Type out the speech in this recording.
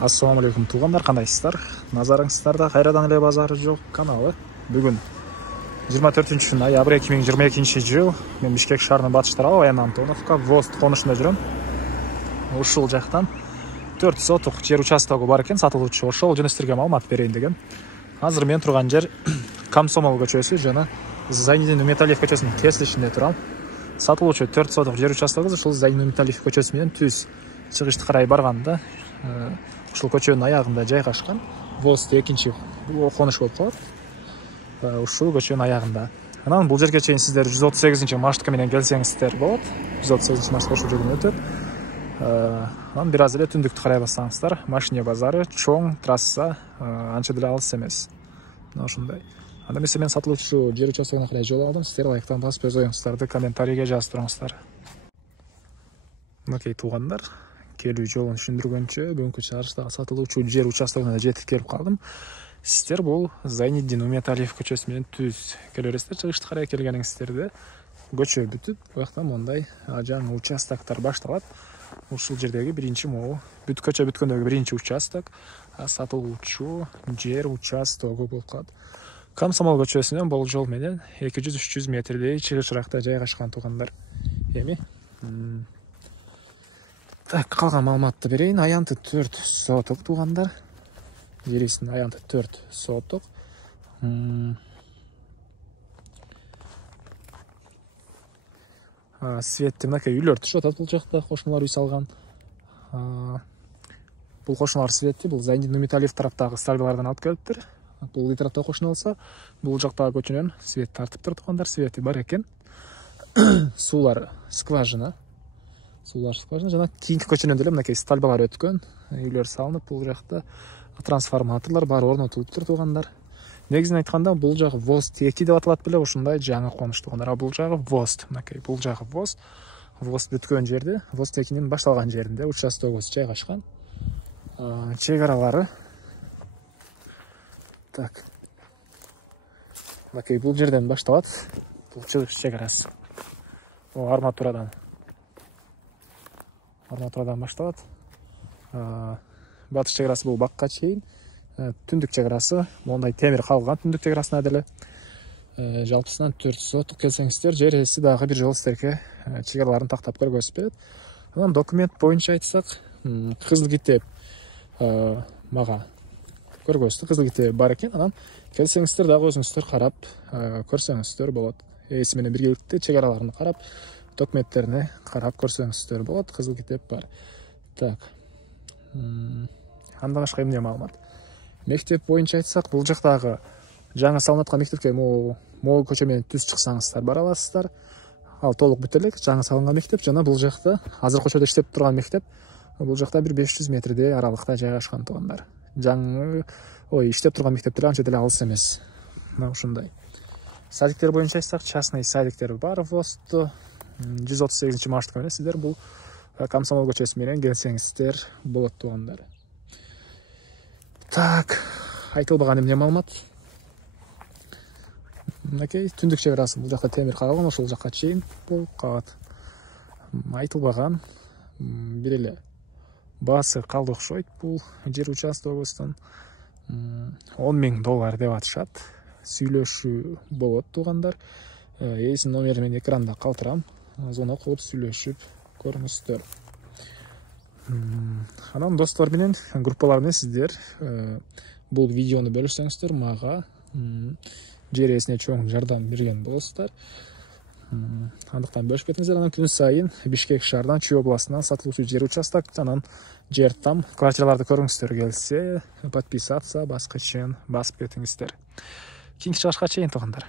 Ассаламу алейкум туғандар, қандайсыздар? Назарыңыздарда Қайрадан эле базары жоқ каналы. Бүгін 24 ноябрь 2022 жыл. Мен Бишкек шаарынын батыш тарабы Аян Антоновка ВОЗ конушунда жүрөм. Ушул жактан 4 сотук жер участогу бар экен, сатылуучу. Ошол жөнүндө силерге маалымат берейин деген. Азыр мен турган жер Комсомол көчөсү жана Зайнидин Үмөталиев көчөсүнүн кесилишинде турам. Сатылуучу 4 сотук жер участогу ушул Зайнидин Үмөталиев көчөсү менен түз чыгышты карай барганда ушул көчөнүн аягында жайгашкан. ВОЗ экинчи конуш болуп калат. Ушул көчөнүн аягында. Анан бул жерге чейин сиздер 138 маршрутка менен келсеңиздер болот. 138 маршрут ушул жерден өтөт. Анан бир аз эле түндүктү карай бассаңыздар, Машине базары, чоң трасса анча деле алыс эмес. Мына ушундай. Анда мен сатылуучу жер участогуна карай жол алдым. Сиздер лайктан басып өз оюңуздарды комментарийге жазып туруңуздар. Мынакей туугандар, келүү жолун түшүндүргөнчө бүгүнкү чыгарыштагы сатылуучу жер участогуна жетип келип калдым. Сиздер бул Зайнидин Үмөталиев көчөсү менен түз келе бересиздер. Чыгышты карай келгениңиздерде көчө бүтүп, буяктан мондай жаңы участоктор башталат. Ушул жердеги биринчи могу көчө бүткөндөгү биринчи участок сатылуучу жер участогу болуп калат. Комсомол көчөсүнөн бул жол менен 200-300 метрдей чыгышыракта жайгашкан туугандар. Эми калган маалыматты берейин. Аянты 4 сотук туугандар. Жерисин аянты 4 сотук. Светти мынакей үйлөр түшүп атат бул жакта, кошуналар үй салган. Бул кошуналар светти, бул Зайнидин Үмөталиев тараптагы сталбалардан алып келиптир. Бул тарапта кошуналса, бул жактагы көчөнөн свет тартыптыр туугандар, свети бар экен. Суулар скважина. Жана кийинки көчөнөн деле мынакей сталбалар өткөн, үйлөр салынып, бул жакта трансформаторлор бар орнотулуптур туугандар. Негизин айтканда бул жагы ВОЗ 2 деп аталат беле, ушундай жаңы конуш туугандар. Бул жагы ВОЗ, мынакей бул жагы ВОЗ. ВОЗ бүткөн жерде, ВОЗ 2-нин башталган жеринде участогубуз жайгашкан. Чек аралары. Так. Мынакей бул жерден башталат. Бул чыгыш чек арасы. Арматурадан башталат. Батыш чек арасы бул бакка чейин. Түндүк чек арасы мондай темир калган түндүк чек арасына деле. Жалпысынан 4 сотук келсеңиздер, жер ээси дагы бир жолу сиздерге чек араларын тактап көргөзүп берет. Анан документ боюнча айтсак, кызыл китеп мага көргөздү, кызыл китеп бар экен. Анан келсеңиздер дагы өзүңүздөр карап көрсөңүздөр болот. Ээси менен биргеликте чек араларын карап, документтерине карап көрсөңүздөр болот. Кызыл китеп бар. Так. Андан башка эмне маалымат? Мектеп боюнча айтсак, бул жактагы жаңы салынып аткан мектепке могу көчө менен түз чыксаңыздар бара аласыздар. Ал толук бүтө элек, жаңы салынган мектеп жана бул жакта азыр көчөдө иштеп турган мектеп. Бул жакта бир 500 метрдей аралыкта жайгашкан туугандар. Жаңы иштеп турган мектептер анча деле алыс эмес. Мына ушундай. Садиктер боюнча айтсак, частный садиктер бар ВОЗдо. 138 маршрутка менен сиздер бул Комсомол көчөсү менен келсеңиздер болот туугандар. Так, айтылбаган эмне маалымат? Мынакей түндүк чек арасы бул жакта темир кагылган, ошол жакка чейин болуп калат. Айтылбаган бир эле баасы калды окшойт бул жер участогубуздан. $10,000 деп атышат. Сүйлөшүү болот туугандар. Ээсинин номери мен экранда калтырам. Зона кылып сүйлөшүп көрүңүздөр. Анан достор менен, группалар менен сиздер бул видеону бөлүшсөңүздөр, мага жер ээсине чоң жардам берген болосуздар. Андыктан бөлүшүп кетиңиздер. Анан күн сайын Бишкек шаарынан Чүй областынан сатылуучу жер участок, анан жер там квартираларды көрүңүздөр келсе, подписаться баскычын басып кетиңиздер. Кийинки чыгышка чейин туугандар.